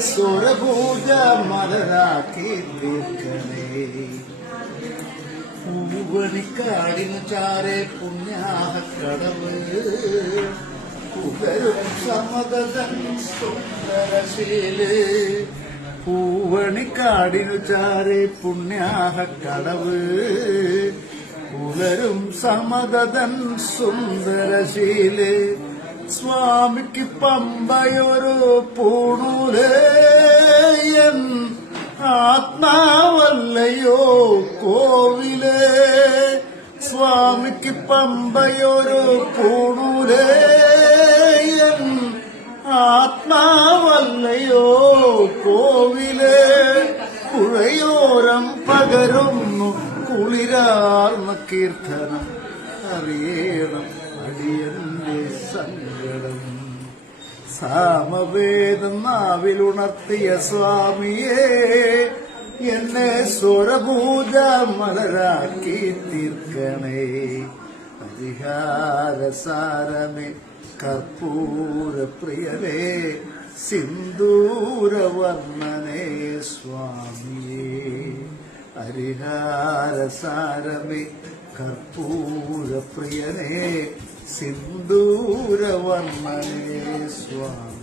സ്വരപൂജ മലരാക്കി തീർക്കണേ. പൂവണിക്കാടിനു ചാരെ പുണ്യാഹക്കടവ് പുകരും സമതൻ സുന്ദരശീല്. പൂവണിക്കാടിനു ചാരെ പുണ്യാഹക്കടവ് പുലരും സമതൻ സുന്ദരശീല്. സ്വാമിക്ക് പമ്പയൊരു പൂണൂലേയൻ ആത്മാവല്ലയോ കോവിലേ. സ്വാമിക്ക് പമ്പയൊരു പൂണൂലേയൻ ആത്മാവല്ലയോ കോവിലേ. പുഴയോരം പകരുന്നു കുളിരാർന്ന കീർത്തനം അറിയണം അടിയന്റെ സങ്കടം. സാമവേദം നാവിലുണർത്തിയ സ്വാമിയേ എന്നെ സ്വരപൂജ മലരാക്കി തീർക്കണേ. പരിഹാരസാരമേ കർപ്പൂരപ്രിയനേ സിന്ദൂരവർണ്ണനേ സ്വാമിയേ. ഹരിഹാരസാരമേ കർപ്പൂരപ്രിയനേ സിന്ദൂരവർണ്ണനേ സ്വാമി.